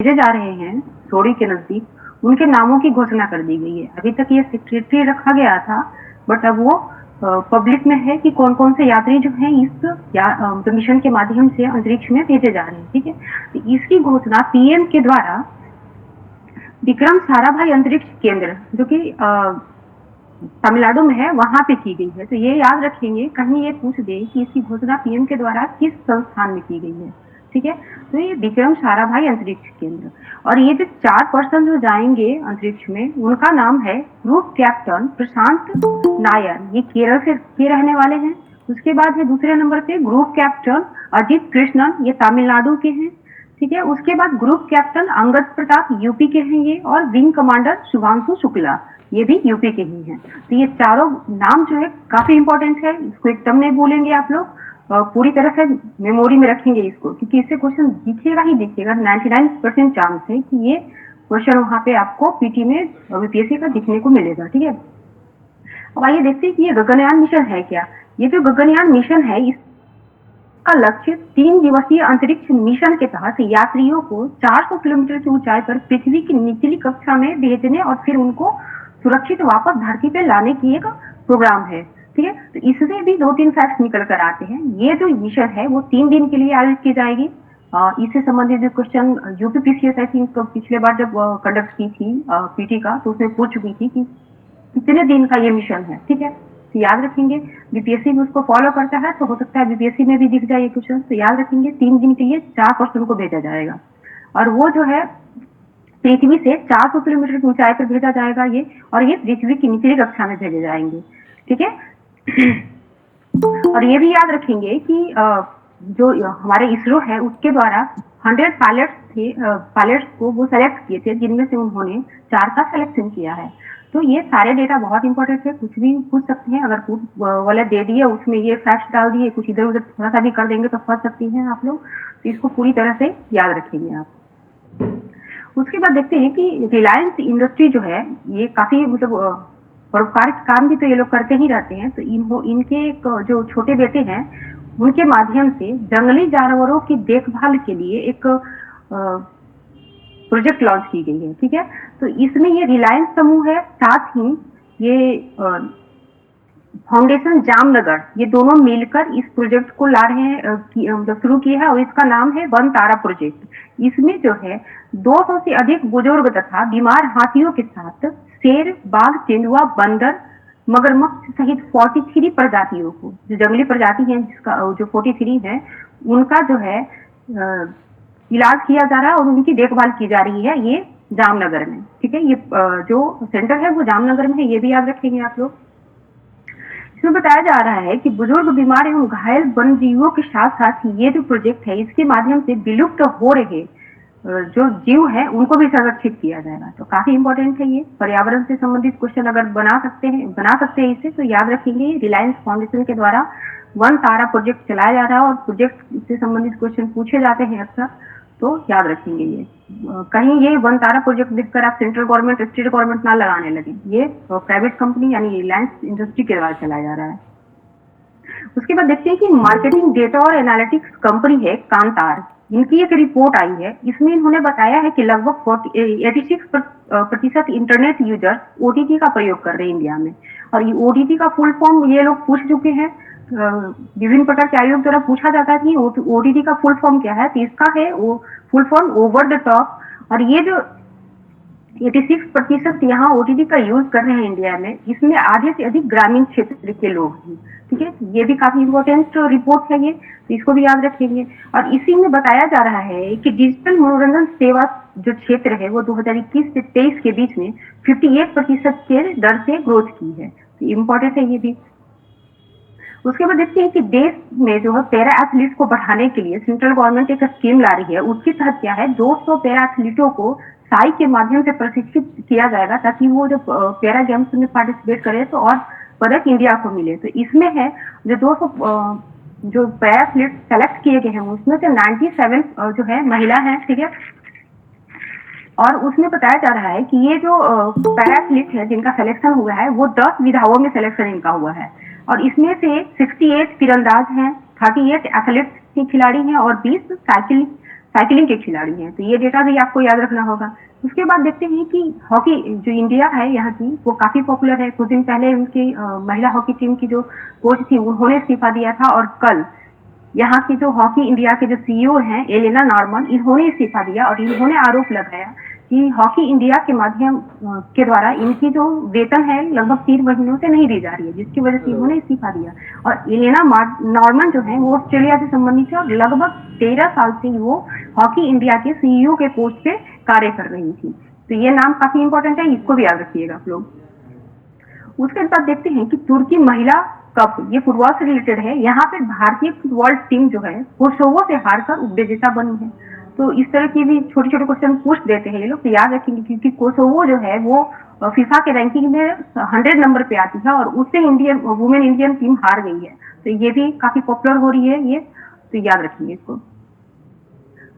भेजे जा रहे हैं सोडी के नजदीक, उनके नामों की घोषणा कर दी गई है। अभी तक ये सीक्रेटली रखा गया था, बट अब वो पब्लिक में है कि कौन कौन से यात्री जो हैं इस मिशन के माध्यम से अंतरिक्ष में भेजे जा रहे हैं। ठीक है, तो इसकी घोषणा पीएम के द्वारा विक्रम साराभाई अंतरिक्ष केंद्र, जो कि तमिलनाडु में है, वहां पे की गई है। तो ये याद रखेंगे, कहीं ये पूछ दे कि इसकी घोषणा पीएम के द्वारा किस संस्थान में की गई है। ठीक है, तो ये विक्रम साराभाई अंतरिक्ष केंद्र। और ये जो 4 पर्सन जो जाएंगे अंतरिक्ष में, उनका नाम है ग्रुप कैप्टन प्रशांत नायर, ये केरल से के रहने वाले हैं। उसके बाद है दूसरे नंबर पे ग्रुप कैप्टन अजीत कृष्णन, ये तमिलनाडु के हैं। ठीक है, उसके बाद group captain Angad Pratap UP के हैं ये, और विंग कमांडर शुभांशु शुक्ला, ये भी यूपी के ही हैं। तो ये चारों नाम जो है काफी इंपॉर्टेंट है, इसको एकदम नहीं भूलेंगे आप लोग, पूरी तरह से मेमोरी में रखेंगे इसको, क्योंकि इससे क्वेश्चन दिखेगा ही दिखेगा। 99% चांस है कि ये क्वेश्चन वहां पे आपको पीटी में यूपीएससी का दिखने को मिलेगा। ठीक है, अब आइए देखते हैं कि ये गगनयान मिशन है क्या। ये जो गगनयान मिशन है, इसका लक्ष्य 3 दिवसीय अंतरिक्ष मिशन के तहत यात्रियों को 400 किलोमीटर की ऊंचाई पर पृथ्वी की निचली कक्षा में भेजने और फिर उनको सुरक्षित वापस धरती पे लाने की एक प्रोग्राम है। ठीक है, तो इससे भी 2-3 फैक्ट्स निकल कर आते हैं। ये जो मिशन है वो 3 दिन के लिए आयोजित की जाएगी। इससे संबंधित क्वेश्चन यूपीपीसीएस आई थिंक पिछले बार जब कंडक्ट की थी पीटी का, तो उसमें पूछ चुकी थी कि कितने दिन का ये मिशन है। ठीक है, तो याद रखेंगे, बीपीएससी भी उसको फॉलो करता है, तो हो सकता है बीपीएससी में भी दिख जाए ये क्वेश्चन। तो याद रखेंगे 3 दिन के लिए 4 पर्सन को भेजा जाएगा, और वो जो है पृथ्वी से 400 किलोमीटर की ऊंचाई पर भेजा जाएगा ये, और ये पृथ्वी की निचली कक्षा में भेजे जाएंगे। ठीक है, और ये भी याद रखेंगे कि जो हमारे इसरो है उसके द्वारा 100 पायलट्स को वो सेलेक्ट किए थे, जिनमें से उन्होंने 4 का सिलेक्शन किया है। तो ये सारे डेटा बहुत इंपॉर्टेंट है, कुछ भी पूछ सकते हैं। अगर पूछ वाले दे दिए, उसमें ये फैक्ट्स डाल दिए, कुछ इधर उधर थोड़ा सा भी कर देंगे तो फंस सकती हैं आप लोग। तो इसको पूरी तरह से याद रखेंगे आप। उसके बाद देखते हैं कि रिलायंस इंडस्ट्री जो है, ये काफी मतलब परोपकार काम भी तो ये लोग करते ही रहते हैं। तो इनके एक जो छोटे बेटे हैं, उनके माध्यम से जंगली जानवरों की देखभाल के लिए एक प्रोजेक्ट लॉन्च की गई है। ठीक है, तो इसमें ये रिलायंस समूह है, साथ ही ये फाउंडेशन जामनगर, ये दोनों मिलकर इस प्रोजेक्ट को ला रहे हैं, शुरू किया है, और इसका नाम है वन तारा प्रोजेक्ट। इसमें जो है 200 से अधिक बुजुर्ग तथा बीमार हाथियों के साथ शेर, बाघ, तेंदुआ, बंदर, मगरमच्छ सहित 43 प्रजातियों को, जो जंगली प्रजाति है जिसका जो 43 है, उनका जो है इलाज किया जा रहा है और उनकी देखभाल की जा रही है ये जामनगर में। ठीक है, ये जो सेंटर है वो जामनगर में है, ये भी याद रखेंगे आप लोग। इसमें बताया जा रहा है कि बुजुर्ग, बीमार एवं घायल वन जीवों के साथ साथ ये जो प्रोजेक्ट है, इसके माध्यम से विलुप्त हो रहे जो जीव है उनको भी संरक्षित किया जाएगा। तो काफी इंपॉर्टेंट है ये। पर्यावरण से संबंधित क्वेश्चन अगर बना सकते हैं इसे, तो याद रखेंगे रिलायंस फाउंडेशन के द्वारा वन तारा प्रोजेक्ट चलाया जा रहा है, और प्रोजेक्ट से संबंधित क्वेश्चन पूछे जाते हैं अक्सर, तो याद रखेंगे ये। कहीं ये वन तारा प्रोजेक्ट देखकर आप सेंट्रल गवर्नमेंट, स्टेट गवर्नमेंट ना लगाने लगे, ये प्राइवेट कंपनी यानी रिलायंस इंडस्ट्री के द्वारा चलाया जा रहा है। उसके बाद देखते हैं कि मार्केटिंग डेटा और एनालिटिक्स कंपनी है कांतार, इनकी एक रिपोर्ट आई है। इसमें इन्होंने बताया है कि लगभग 86% इंटरनेट यूजर्स ओटीटी का प्रयोग कर रहे हैं इंडिया में। और ये ओटीटी का फुल फॉर्म ये लोग पूछ चुके हैं, विभिन्न प्रकार के आयोग द्वारा पूछा जाता है कि ओटीटी का फुल फॉर्म क्या है। तो इसका है वो full form over the top. और ये जो 86% यहाँ ओटीटी का यूज कर रहे हैं इंडिया में, इसमें आधे से अधिक ग्रामीण क्षेत्र के लोग हैं। ठीक है, ये भी काफी इंपॉर्टेंट रिपोर्ट है ये, तो इसको भी याद रखेंगे। और इसी में बताया जा रहा है कि डिजिटल मनोरंजन सेवा जो क्षेत्र है वो 2021 से 23 के बीच में 58% के दर से ग्रोथ की है। तो इम्पोर्टेंट है ये भी। उसके बाद देखते हैं कि देश में जो है पैरा एथलीट को बढ़ाने के लिए सेंट्रल गवर्नमेंट एक स्कीम ला रही है। उसके तहत क्या है, 200 पैरा एथलीटों को साई के माध्यम से प्रशिक्षित किया जाएगा, ताकि वो जब पैरा गेम्स में पार्टिसिपेट करे तो और पदक इंडिया को मिले। तो इसमें है जो 200 जो पैरा एथलीट सेलेक्ट किए गए हैं, उसमें से 97 जो है महिला है। ठीक है, और उसमें बताया जा रहा है कि ये जो पैरा एथलीट है जिनका सिलेक्शन हुआ है, वो 10 विधाओं में सिलेक्शन इनका हुआ है। और इसमें से 68 तीरंदाज हैं, 38 एथलेटिक्स के खिलाड़ी हैं, और 20 साइकिल साइकिलिंग के खिलाड़ी हैं, तो ये डेटा भी आपको याद रखना होगा। उसके बाद देखते हैं कि हॉकी जो इंडिया है यहाँ की, वो काफी पॉपुलर है। कुछ दिन पहले उनकी महिला हॉकी टीम की जो कोच थी उन्होंने इस्तीफा दिया था, और कल यहाँ की जो हॉकी इंडिया के जो सीईओ हैं एलेना नॉर्मन, इन्होंने इस्तीफा दिया और इन्होंने आरोप लगाया कि हॉकी इंडिया के माध्यम के द्वारा इनकी जो वेतन है लगभग 3 महीनों से नहीं दी जा रही है, जिसकी वजह से इन्होंने इस्तीफा दिया। और एलेना नॉर्मन जो है वो ऑस्ट्रेलिया से संबंधित है और लगभग 13 साल से वो हॉकी इंडिया के सीईओ के पोस्ट पे कार्य कर रही थी। तो ये नाम काफी इंपॉर्टेंट है, इसको भी याद रखिएगा आप लोग। उसके बाद देखते हैं कि तुर्की महिला कप, ये फुटबॉल से रिलेटेड है। यहाँ पे भारतीय फुटबॉल टीम जो है कोसोवो से हारकर उपविजेता बनी है। तो इस तरह की भी छोटे छोटे क्वेश्चन पूछ देते हैं ये लोग, तो याद रखेंगे, क्योंकि कोसोवो जो है वो फीफा के रैंकिंग में 100 नंबर पे आती है और उससे वुमेन इंडियन टीम हार गई है। तो ये भी काफी पॉपुलर हो रही है ये, तो याद रखेंगे इसको।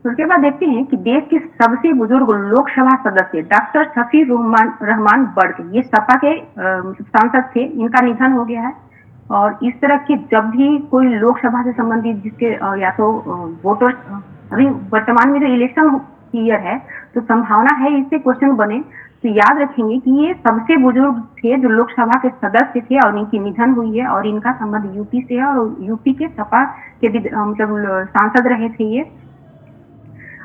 उसके बाद देखते हैं कि देश के सबसे बुजुर्ग लोकसभा सदस्य डॉक्टर शफी रहमान बर्क, ये सपा के सांसद थे, इनका निधन हो गया है। और इस तरह के जब भी कोई लोकसभा से संबंधित जिसके या तो वोटर्स, अभी वर्तमान में जो इलेक्शन ईयर है तो संभावना है इससे क्वेश्चन बने, तो याद रखेंगे कि ये सबसे बुजुर्ग थे जो लोकसभा के सदस्य थे और इनकी निधन हुई है, और इनका संबंध यूपी से है और यूपी के सपा के मतलब सांसद रहे थे ये,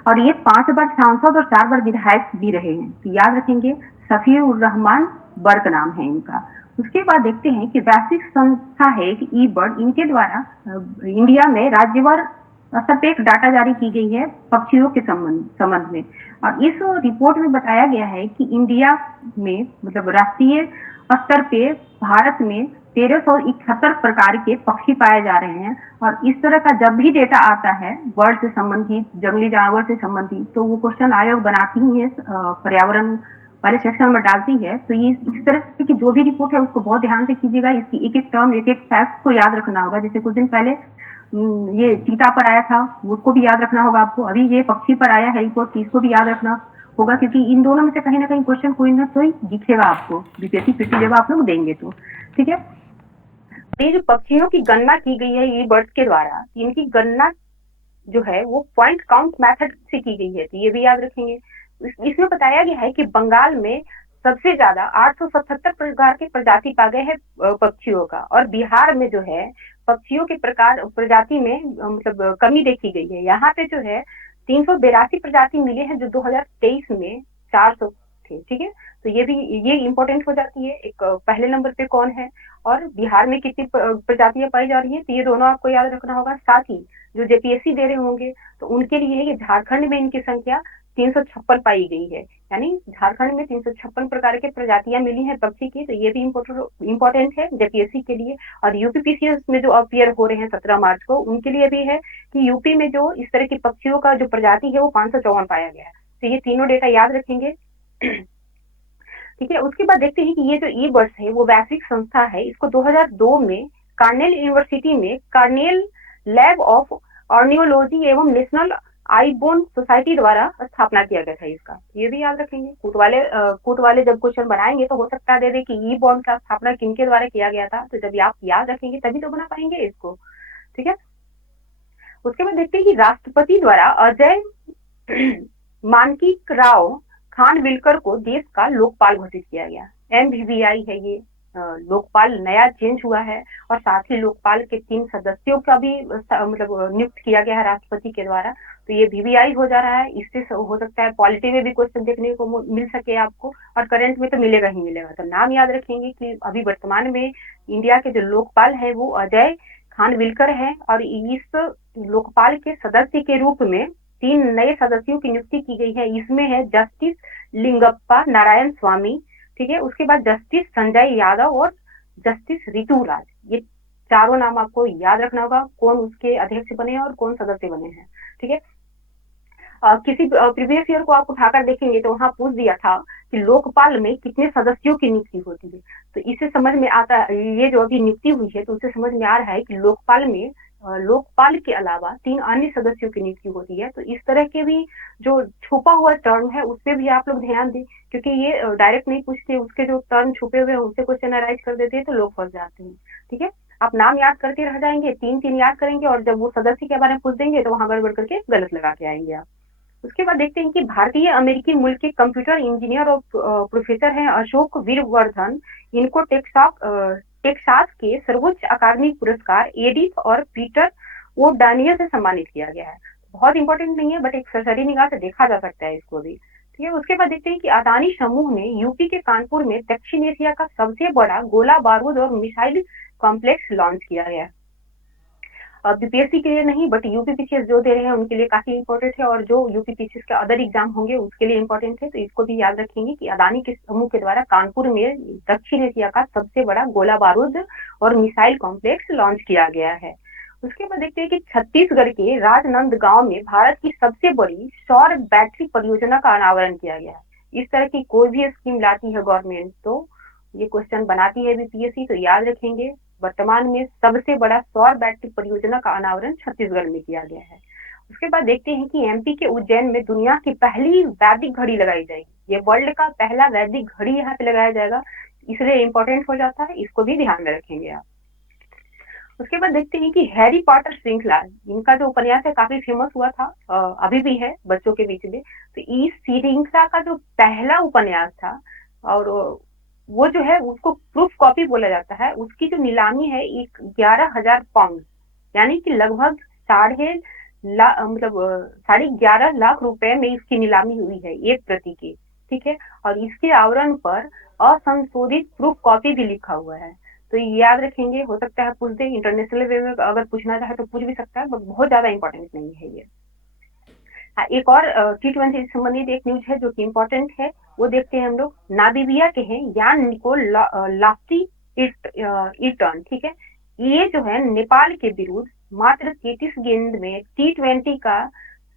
और ये 5 बार सांसद और 4 बार विधायक भी रहे हैं। तो याद रखेंगे शफी उर रहमान बर्क नाम है इनका। उसके बाद देखते हैं कि वैश्विक संस्था है कि ई बर्ड, इनके द्वारा इंडिया में राज्यवार स्तर पे एक डाटा जारी की गई है पक्षियों के संबंध में, और इस रिपोर्ट में बताया गया है कि इंडिया में मतलब राष्ट्रीय स्तर पे भारत में 1371 प्रकार के पक्षी पाए जा रहे हैं। और इस तरह का जब भी डेटा आता है बर्ड से संबंधित, जंगली जानवर से संबंधित, तो वो क्वेश्चन आयोग बनाती ही है, पर्यावरण वाले सेक्शन में डालती है। तो ये इस तरह की जो भी रिपोर्ट है उसको बहुत ध्यान से कीजिएगा, इसकी एक एक टर्म, एक एक फैक्ट को याद रखना होगा। जैसे कुछ दिन पहले ये चीता पर आया था, उसको भी याद रखना होगा आपको। अभी ये पक्षी पर आया है रिपोर्ट, इसको भी याद रखना होगा, क्योंकि इन दोनों में से कहीं ना कहीं क्वेश्चन कोई ना कोई दिखेगा आपको बीपीएससी पीटी जब आप लोग देंगे तो, ठीक है। ये जो पक्षियों की गणना की गई है ये बर्ड्स के द्वारा, इनकी गणना जो है वो पॉइंट काउंट मेथड से की गई है, तो ये भी याद रखेंगे। इसमें बताया गया है कि बंगाल में सबसे ज्यादा 877 प्रकार के प्रजाति पाए हैं पक्षियों का, और बिहार में जो है पक्षियों के प्रजाति में मतलब कमी देखी गई है। यहाँ पे जो है 382 प्रजाति मिले हैं जो 2023 में 400 थे, ठीक है। तो ये इम्पोर्टेंट हो जाती है, एक पहले नंबर पे कौन है और बिहार में कितनी प्रजातियां पाई जा रही है, तो ये दोनों आपको याद रखना होगा। साथ ही जो जेपीएससी दे रहे होंगे तो उनके लिए ये झारखंड में इनकी संख्या 356 पाई गई है, यानी झारखंड में 356 प्रकार के प्रजातियां मिली हैं पक्षी की, तो ये भी इम्पोर्टेंट है जेपीएससी के लिए। और यूपीपीसीएस में जो अपीयर हो रहे हैं 17 मार्च को, उनके लिए भी है कि यूपी में जो इस तरह की पक्षियों का जो प्रजाति है वो 554 पाया गया है। तो ये तीनों डेटा याद रखेंगे, ठीक है। उसके बाद देखते हैं कि ये जो ई बर्ड्स है वो वैश्विक संस्था है, इसको 2002 में कार्नेल यूनिवर्सिटी में कार्नेल लैब ऑफ ऑर्नियोलॉजी एवं नेशनल आईबोन सोसाइटी द्वारा स्थापना किया गया था इसका, ये भी याद रखेंगे। कूट वाले जब क्वेश्चन बनाएंगे तो हो सकता है दे दे कि ई बॉन्ड का स्थापना किनके द्वारा किया गया था, तो जब आप याद रखेंगे तभी तो बना पाएंगे इसको, ठीक है। उसके बाद देखते हैं कि राष्ट्रपति द्वारा अजय मानकीराव खानविलकर को देश का लोकपाल घोषित किया गया। एमवीवीआई है ये, लोकपाल नया चेंज हुआ है, और साथ ही लोकपाल के 3 सदस्यों का भी मतलब नियुक्त किया गया है राष्ट्रपति के द्वारा। तो ये वीवीआई हो जा रहा है, इससे हो सकता है पॉलिटी में भी क्वेश्चन देखने को मिल सके आपको, और करंट में तो मिलेगा ही मिलेगा। तो नाम याद रखेंगे कि अभी वर्तमान में इंडिया के जो लोकपाल है वो अजय खानविलकर है, और इस लोकपाल के सदस्य के रूप में 3 नए सदस्यों की नियुक्ति की गई है। इसमें है जस्टिस लिंगप्पा नारायण स्वामी, ठीक है। उसके बाद जस्टिस संजय यादव और जस्टिस रितु राज, ये चारों नाम आपको याद रखना होगा, कौन उसके अध्यक्ष बने हैं और कौन सदस्य बने हैं, ठीक है। किसी प्रीवियस ईयर को आप उठाकर देखेंगे तो वहां पूछ दिया था कि लोकपाल में कितने सदस्यों की नियुक्ति होती है, तो इससे समझ में आता है, ये जो अभी नियुक्ति हुई है तो उससे समझ में आ रहा है कि लोकपाल में लोकपाल के अलावा 3 अन्य सदस्यों की नियुक्ति होती है। तो इस तरह के भी जो छुपा हुआ टर्म है उस पर भी आप लोग ध्यान दें, क्योंकि ये डायरेक्ट नहीं पूछते, उसके जो टर्म छुपे हुए हैं उनसे क्वेश्चन अराइज कर देते हैं तो लोग फंस जाते हैं, ठीक है। आप नाम याद करते रह जाएंगे, 3 याद करेंगे, और जब वो सदस्य के बारे में पूछ देंगे तो वहां गड़बड़ करके गलत लगा के आएंगे आप। उसके बाद देखते हैं कि भारतीय अमेरिकी मूल के कंप्यूटर इंजीनियर और प्रोफेसर हैं अशोक वीरवर्धन। इनको टेक्सास के सर्वोच्च अकादमिक पुरस्कार एडिथ और पीटर ओ डानियल से सम्मानित किया गया है। बहुत इंपॉर्टेंट नहीं है, बट एक सरसरी निगाह से देखा जा सकता है इसको भी। ठीक है, उसके बाद देखते हैं कि अदानी समूह ने यूपी के कानपुर में दक्षिण एशिया का सबसे बड़ा गोला बारूद और मिसाइल कॉम्प्लेक्स लॉन्च किया गया। बीपीएससी के लिए नहीं, बट यूपीपीसीएस जो दे रहे हैं उनके लिए काफी इंपॉर्टेंट है, और जो यूपीपीसीएस के अदर एग्जाम होंगे उसके लिए इंपॉर्टेंट है। तो इसको भी याद रखेंगे कि अदानी के समूह के द्वारा कानपुर में दक्षिण एशिया का सबसे बड़ा गोला बारूद और मिसाइल कॉम्प्लेक्स लॉन्च किया गया है। उसके बाद देखते हैं कि छत्तीसगढ़ के राजनंद गांव में भारत की सबसे बड़ी सौर बैटरी परियोजना का अनावरण किया गया है। इस तरह की कोई भी स्कीम लाती है गवर्नमेंट तो ये क्वेश्चन बनाती है बीपीएससी, तो याद रखेंगे। वर्तमान में सबसे बड़ा सौर बैटरी परियोजना का अनावरण छत्तीसगढ़ में किया गया है। उसके बाद देखते हैं कि एमपी के उज्जैन में दुनिया की पहली वैदिक घड़ी लगाई जाएगी। ये वर्ल्ड का पहला वैदिक घड़ी यहाँ पे लगाया जाएगा, इसलिए इंपॉर्टेंट हो जाता है, इसको भी ध्यान में रखेंगे आप। उसके बाद देखते हैं कि हैरी पॉटर श्रृंखला, इनका जो उपन्यास है काफी फेमस हुआ था, अभी भी है बच्चों के बीच में। तो इस श्रृंखला का जो पहला उपन्यास था, और वो जो है उसको प्रूफ कॉपी बोला जाता है, उसकी जो नीलामी है 11,000 पाउंड, यानी कि लगभग साढ़े 11 लाख रुपए में इसकी नीलामी हुई है एक प्रति की। ठीक है, और इसके आवरण पर असंशोधित प्रूफ कॉपी भी लिखा हुआ है। तो ये याद रखेंगे, हो सकता है पूछ दे, इंटरनेशनल वे में अगर पूछना चाहे तो पूछ भी सकता है, बट बहुत ज्यादा इंपॉर्टेंट नहीं है ये। एक और T20 से संबंधित एक न्यूज है जो कि इम्पोर्टेंट है, वो देखते हैं हम लोग। नामीबिया के हैं यान निकोल लाफ्टी इटन। ठीक है, ये जो है नेपाल के विरुद्ध मात्र 33 गेंद में T20 का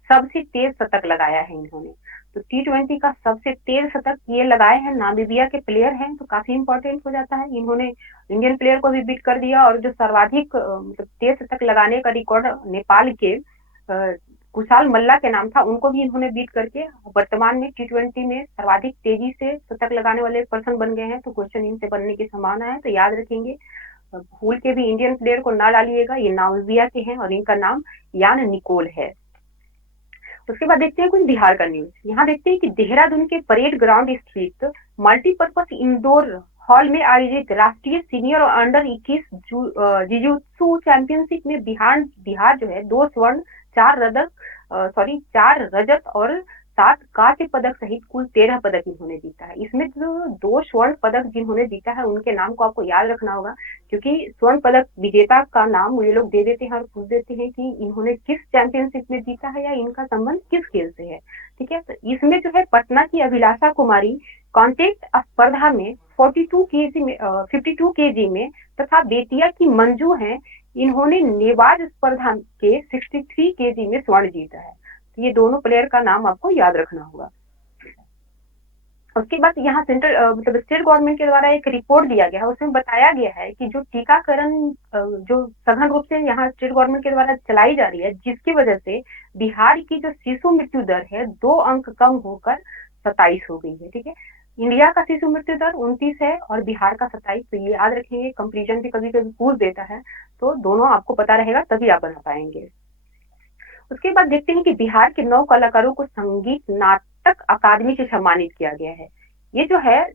सबसे तेज शतक लगाया है इन्होंने। तो T20 का सबसे तेज शतक ये लगाए हैं, नामीबिया के प्लेयर हैं, तो काफी इंपॉर्टेंट हो जाता है। इन्होंने इंडियन प्लेयर को भी बीट कर दिया, और जो सर्वाधिक मतलब तेज शतक लगाने का रिकॉर्ड नेपाल के कुशाल मल्ला के नाम था, उनको भी इन्होंने बीट करके वर्तमान में T20 में सर्वाधिक तेजी से शतक लगाने वाले पर्सन बन गए हैं। तो क्वेश्चन इनसे बनने की संभावना है, तो याद रखेंगे। भूल के भी इंडियन प्लेयर को ना डालिएगा, ये नामीबिया के हैं और इनका नाम यान निकोल है। उसके बाद देखते हैं कुछ बिहार का न्यूज। यहाँ देखते हैं कि देहरादून के परेड ग्राउंड स्थित मल्टीपर्पज इंडोर हॉल में आयोजित राष्ट्रीय सीनियर और अंडर 21 जिजुत्सु चैंपियनशिप में बिहार जो है 2 स्वर्ण, 4 रजत और 7 कांस्य पदक सहित कुल 13 पदक इन्होंने जीता है। इसमें जो 2 स्वर्ण पदक जिन्होंने जीता है उनके नाम को आपको याद रखना होगा, क्योंकि स्वर्ण पदक विजेता का नाम ये लोग दे देते हैं और पूछ देते हैं कि इन्होंने किस चैंपियनशिप में जीता है या इनका संबंध किस खेल से है। ठीक है, तो इसमें जो है पटना की अभिलाषा कुमारी कॉन्टेस्ट स्पर्धा में 52 केजी में तथा बेतिया की मंजू है, इन्होंने नेवाज स्पर्धा के 63 केजी में स्वर्ण जीता है। तो ये दोनों प्लेयर का नाम आपको याद रखना होगा। उसके बाद यहाँ सेंट्रल मतलब स्टेट गवर्नमेंट के द्वारा एक रिपोर्ट दिया गया है, उसमें बताया गया है कि जो टीकाकरण जो सघन रूप से यहाँ स्टेट गवर्नमेंट के द्वारा चलाई जा रही है, जिसकी वजह से बिहार की जो शिशु मृत्यु दर है 2 अंक कम होकर 27 हो गई है। ठीक है, इंडिया का शिशु मृत्यु दर 29 है और बिहार का 27। तो ये याद रखेंगे, कंपेरिजन भी कभी कभी पूछ देता है, तो दोनों आपको पता रहेगा तभी आप बना पाएंगे। उसके बाद देखते हैं कि बिहार के 9 कलाकारों को संगीत नाटक अकादमी से सम्मानित किया गया है। ये जो है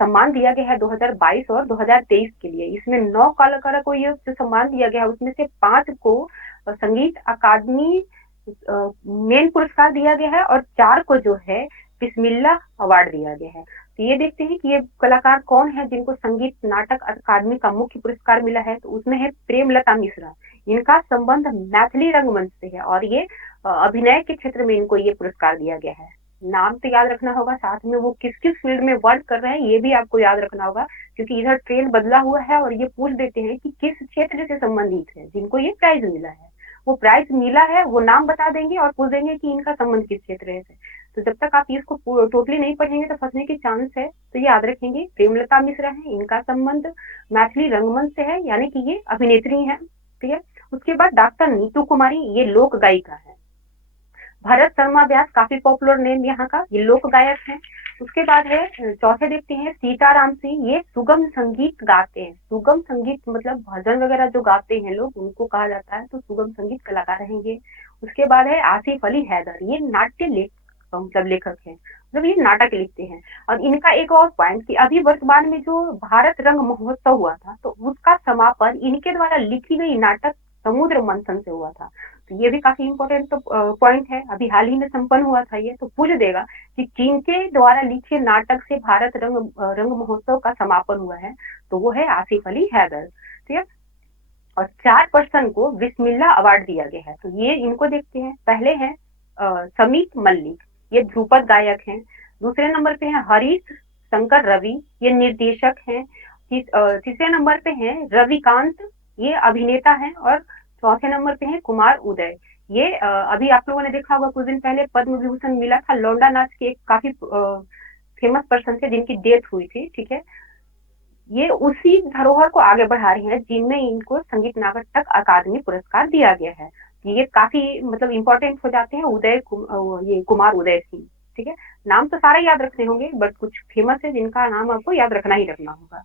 सम्मान दिया गया है 2022 और 2023 के लिए। इसमें 9 कलाकारों को ये जो सम्मान दिया गया है उसमें से 5 को संगीत अकादमी मेन पुरस्कार दिया गया है और 4 को जो है बिस्मिल्ला अवार्ड दिया गया है। तो ये देखते हैं कि ये कलाकार कौन है जिनको संगीत नाटक अकादमी का मुख्य पुरस्कार मिला है। तो उसमें है प्रेमलता मिश्रा। इनका संबंध मैथिली रंगमंच से है और ये अभिनय के क्षेत्र में इनको ये पुरस्कार दिया गया है। नाम तो याद रखना होगा, साथ में वो किस किस फील्ड में वर्क कर रहे हैं ये भी आपको याद रखना होगा, क्योंकि इधर ट्रेंड बदला हुआ है और ये पूछ देते हैं कि किस क्षेत्र से संबंधित है जिनको ये प्राइज मिला है। वो प्राइज मिला है वो नाम बता देंगे और पूछ देंगे कि इनका संबंध किस क्षेत्र से। तो जब तक आप इसको टोटली नहीं पढ़ेंगे तो फंसने की चांस है। तो याद रखेंगे प्रेमलता मिश्रा है, इनका संबंध मैथिली रंगमंच से है, यानी कि ये अभिनेत्री है। ठीक है, उसके बाद डॉक्टर नीतू कुमारी, ये लोक गायिका है। भरत शर्मा व्यास, काफी पॉपुलर नेम यहाँ का, ये लोक गायक है। उसके बाद है चौथे देखते हैं सीताराम सिंह, ये सुगम संगीत गाते हैं। सुगम संगीत मतलब भजन वगैरह जो गाते हैं लोग उनको कहा जाता है, तो सुगम संगीत कलाकार हैं ये। उसके बाद है आसिफ अली हैदर, ये नाट्य मतलब लेखक है, मतलब ये नाटक लिखते हैं। और इनका एक और पॉइंट कि अभी वर्तमान में जो भारत रंग महोत्सव हुआ था, तो उसका समापन इनके द्वारा लिखी गई नाटक समुद्र मंथन से हुआ था। तो ये भी काफी इंपॉर्टेंट तो पॉइंट है, अभी हाल ही में संपन्न हुआ था ये, तो पूछ देगा कि किनके द्वारा लिखे नाटक से भारत रंग महोत्सव का समापन हुआ है, तो वो है आसिफ अली हैदर। ठीक है। और 4 पर्सन को बिस्मिल्ला अवार्ड दिया गया है, तो ये इनको देखते हैं। पहले हैं समीप मल्लिक, ये ध्रुपद गायक हैं। दूसरे नंबर पे हैं हरीश शंकर रवि, ये निर्देशक हैं। तीसरे नंबर पे हैं रविकांत, ये अभिनेता हैं। और चौथे नंबर पे हैं कुमार उदय, ये अभी आप लोगों ने देखा होगा कुछ दिन पहले पद्म विभूषण मिला था, लौंडा नाच के एक काफी फेमस पर्सन थे जिनकी डेथ हुई थी। ठीक है। ये उसी धरोहर को आगे बढ़ा रही हैं जिनमें इनको संगीत नाटक अकादमी पुरस्कार दिया गया है। ये काफी मतलब इम्पोर्टेंट हो जाते हैं ये कुमार उदय सिंह। ठीक है। नाम तो सारे याद रखने होंगे, बट कुछ फेमस है जिनका नाम आपको याद रखना ही रखना होगा।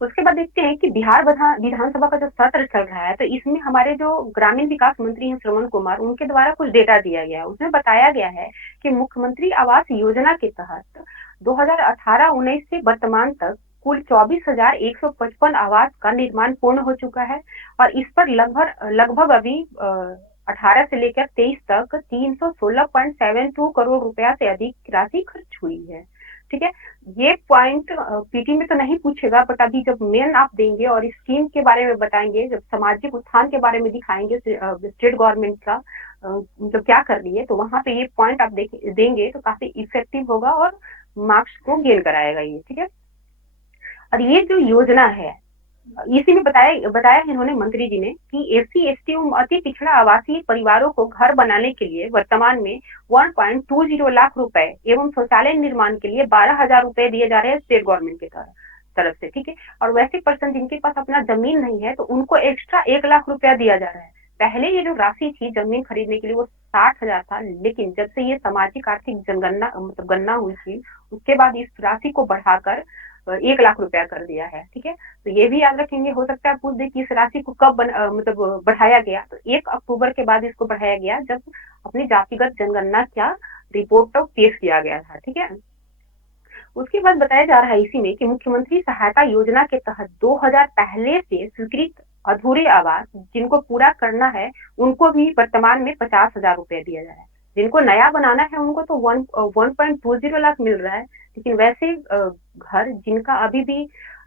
उसके बाद देखते हैं कि बिहार विधानसभा का जो सत्र चल रहा है, तो इसमें हमारे जो ग्रामीण विकास मंत्री हैं श्रवण कुमार, उनके द्वारा कुछ डेटा दिया गया है। उसमें बताया गया है कि मुख्यमंत्री आवास योजना के तहत 2018-19 से वर्तमान तक कुल 24,155 आवास का निर्माण पूर्ण हो चुका है। और इस पर लगभग लगभग अभी 18 से लेकर 23 तक 316.72 करोड़ रुपया से अधिक राशि खर्च हुई है। ठीक है। ये पॉइंट पीटी में तो नहीं पूछेगा, बट अभी जब मेन आप देंगे और स्कीम के बारे में बताएंगे, जब सामाजिक उत्थान के बारे में दिखाएंगे स्टेट गवर्नमेंट का मतलब क्या कर रही है, तो वहां पे ये पॉइंट आप देंगे तो काफी इफेक्टिव होगा और मार्क्स को गेन कराएगा ये। ठीक है। और ये जो योजना है, इसी में बताया इन्होंने मंत्री जी ने कि एससी एसटी एवं अति पिछड़ा आवासीय परिवारों को घर बनाने के लिए वर्तमान में 1.20 लाख रुपए एवं शौचालय निर्माण के लिए 12,000 रुपए दिए जा रहे हैं स्टेट गवर्नमेंट की तरफ से। ठीक है। और वैसे पर्सन जिनके पास अपना जमीन नहीं है, तो उनको एक्स्ट्रा 1 लाख रुपया दिया जा रहा है। पहले ये जो राशि थी जमीन खरीदने के लिए वो 60,000 था, लेकिन जब से ये सामाजिक आर्थिक जनगणना मतलब गणना हुई थी, उसके बाद इस राशि को बढ़ाकर 1 लाख रुपया कर दिया है। ठीक है। तो ये भी याद रखेंगे, हो सकता है पूछ दे कि इस राशि को कब मतलब बढ़ाया गया, तो 1 अक्टूबर के बाद इसको बढ़ाया गया जब अपनी जातिगत जनगणना का रिपोर्ट तो पेश किया गया था। ठीक है। उसके बाद बताया जा रहा है इसी में कि मुख्यमंत्री सहायता योजना के तहत 2000 पहले से स्वीकृत अधूरे आवास जिनको पूरा करना है, उनको भी वर्तमान में 50,000 रुपए दिया जा रहा है। जिनको नया बनाना है उनको तो 1.20 लाख मिल रहा है, लेकिन वैसे घर जिनका अभी भी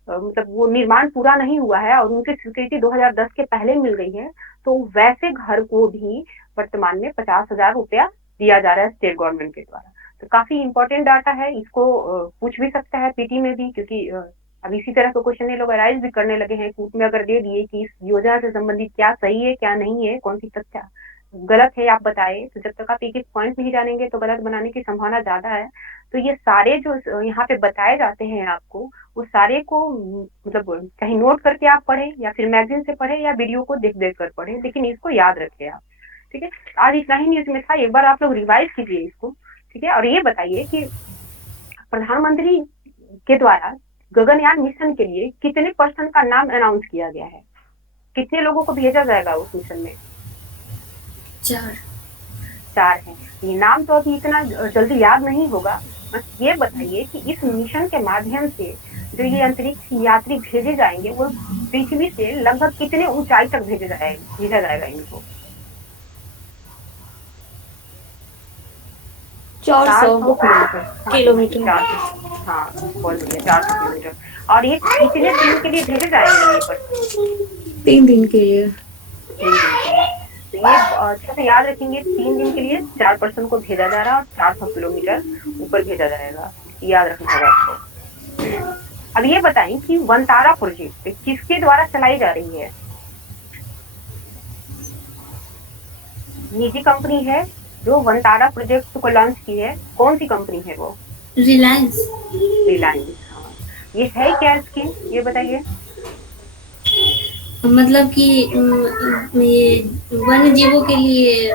मतलब वो निर्माण पूरा नहीं हुआ है और उनकी स्वीकृति 2010 के पहले मिल गई है, तो वैसे घर को भी वर्तमान में 50,000 रुपया दिया जा रहा है स्टेट गवर्नमेंट के द्वारा। तो काफी इंपॉर्टेंट डाटा है, इसको पूछ भी सकता है पीटी में भी, क्योंकि अब इसी तरह के क्वेश्चन ये लोग अराइज भी करने लगे हैं। कूट में अगर दे दिए कि इस योजना से संबंधित क्या सही है क्या नहीं है, कौन सी तथ्य गलत है आप बताए, तो जब तक आप एक एक पॉइंट नहीं जानेंगे तो गलत बनाने की संभावना ज्यादा है। तो ये सारे जो यहाँ पे बताए जाते हैं आपको, वो सारे को मतलब कहीं नोट करके आप पढ़े या फिर मैगजीन से पढ़े या वीडियो को देख देख कर पढ़े, लेकिन इसको याद रखें आप। ठीक है। आज इतना ही न्यूज में था, एक बार आप लोग रिवाइज कीजिए इसको। ठीक है। और ये बताइए कि प्रधानमंत्री के द्वारा गगनयान मिशन के लिए कितने पर्सन का नाम अनाउंस किया गया है, कितने लोगों को भेजा जाएगा उस मिशन में? 4 है। ये नाम तो अभी इतना जल्दी याद नहीं होगा, बस ये बताइए कि इस मिशन के माध्यम से जो ये अंतरिक्ष यात्री भेजे जाएंगे वो पृथ्वी से लगभग कितने ऊंचाई तक भेजा जाएगा इनको? 400 किलोमीटर। हाँ, बहुत बढ़िया, 400 किलोमीटर। और ये कितने दिन के लिए भेजे जाएंगे ये पर्सन? 3 दिन के लिए। 3 दिन के लिए। तो ये अच्छे से याद रखेंगे, 3 दिन के लिए 4 पर्सन को भेजा जा रहा है और 400 किलोमीटर ऊपर भेजा जाएगा, याद रखना होगा आपको। अब ये बताएं कि वनतारा प्रोजेक्ट किसके द्वारा चलाई जा रही है? निजी कंपनी है जो वनतारा प्रोजेक्ट को लॉन्च की है, कौन सी कंपनी है वो? रिलायंस। हाँ। ये है क्या स्कीम, ये बताइए। मतलब कि ये वन्य जीवों के लिए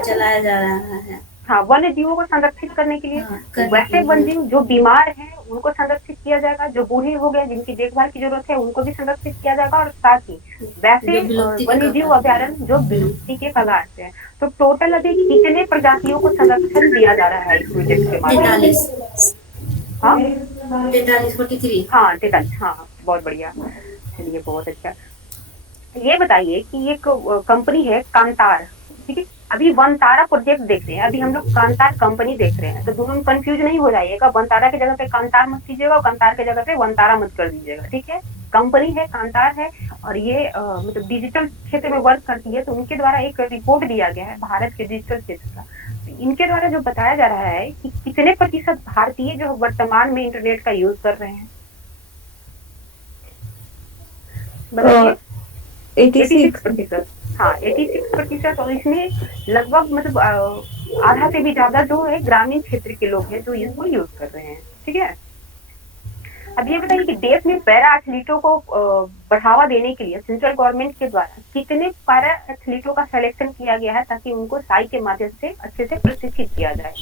चलाया जा रहा है। हाँ, वन्य जीवों को संरक्षित करने के लिए वैसे वन्य जीव जो बीमार हैं उनको संरक्षित किया जाएगा, जो बूढ़े हो गए जिनकी देखभाल की जरूरत है उनको भी संरक्षित किया जाएगा, और साथ ही वैसे वन्य जीव अभ्यारण्य जो विलुप्ति के कगार पे है। तो टोटल अभी कितने प्रजातियों को संरक्षण दिया जा रहा है इस प्रोजेक्ट के माध्यम से? हाँ 43 हाँ 43, हाँ बहुत बढ़िया, चलिए बहुत अच्छा। ये बताइए कि एक कंपनी है कांतार, ठीक है, अभी वनतारा प्रोजेक्ट देख रहे हैं, अभी हम लोग कांतार कंपनी देख रहे हैं, तो दोनों में कंफ्यूज नहीं हो जाइएगा, वनतारा की जगह पे कांतार मत कीजिएगा और कांतार की जगह पे वनतारा मत कर दीजिएगा, ठीक है। कंपनी है कांतार है, और ये मतलब डिजिटल क्षेत्र में वर्क करती है, तो उनके द्वारा एक रिपोर्ट दिया गया है भारत के डिजिटल क्षेत्र का। इनके द्वारा जो बताया जा रहा है कि कितने प्रतिशत भारतीय जो वर्तमान में इंटरनेट का यूज कर रहे हैं, बताइए। 86%, हाँ 86%, और इसमें लगभग मतलब आधा से भी ज्यादा जो है ग्रामीण क्षेत्र के लोग हैं जो इसको यूज कर रहे हैं, ठीक है। अब ये बताइए कि देश में पैरा एथलीटों को बढ़ावा देने के लिए सेंट्रल गवर्नमेंट के द्वारा कितने पैरा एथलीटों का सिलेक्शन किया गया है ताकि उनको साई के माध्यम से अच्छे से प्रशिक्षित किया जाए?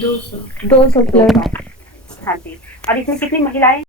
200 हाँ जी, और इसमें कितनी महिलाएं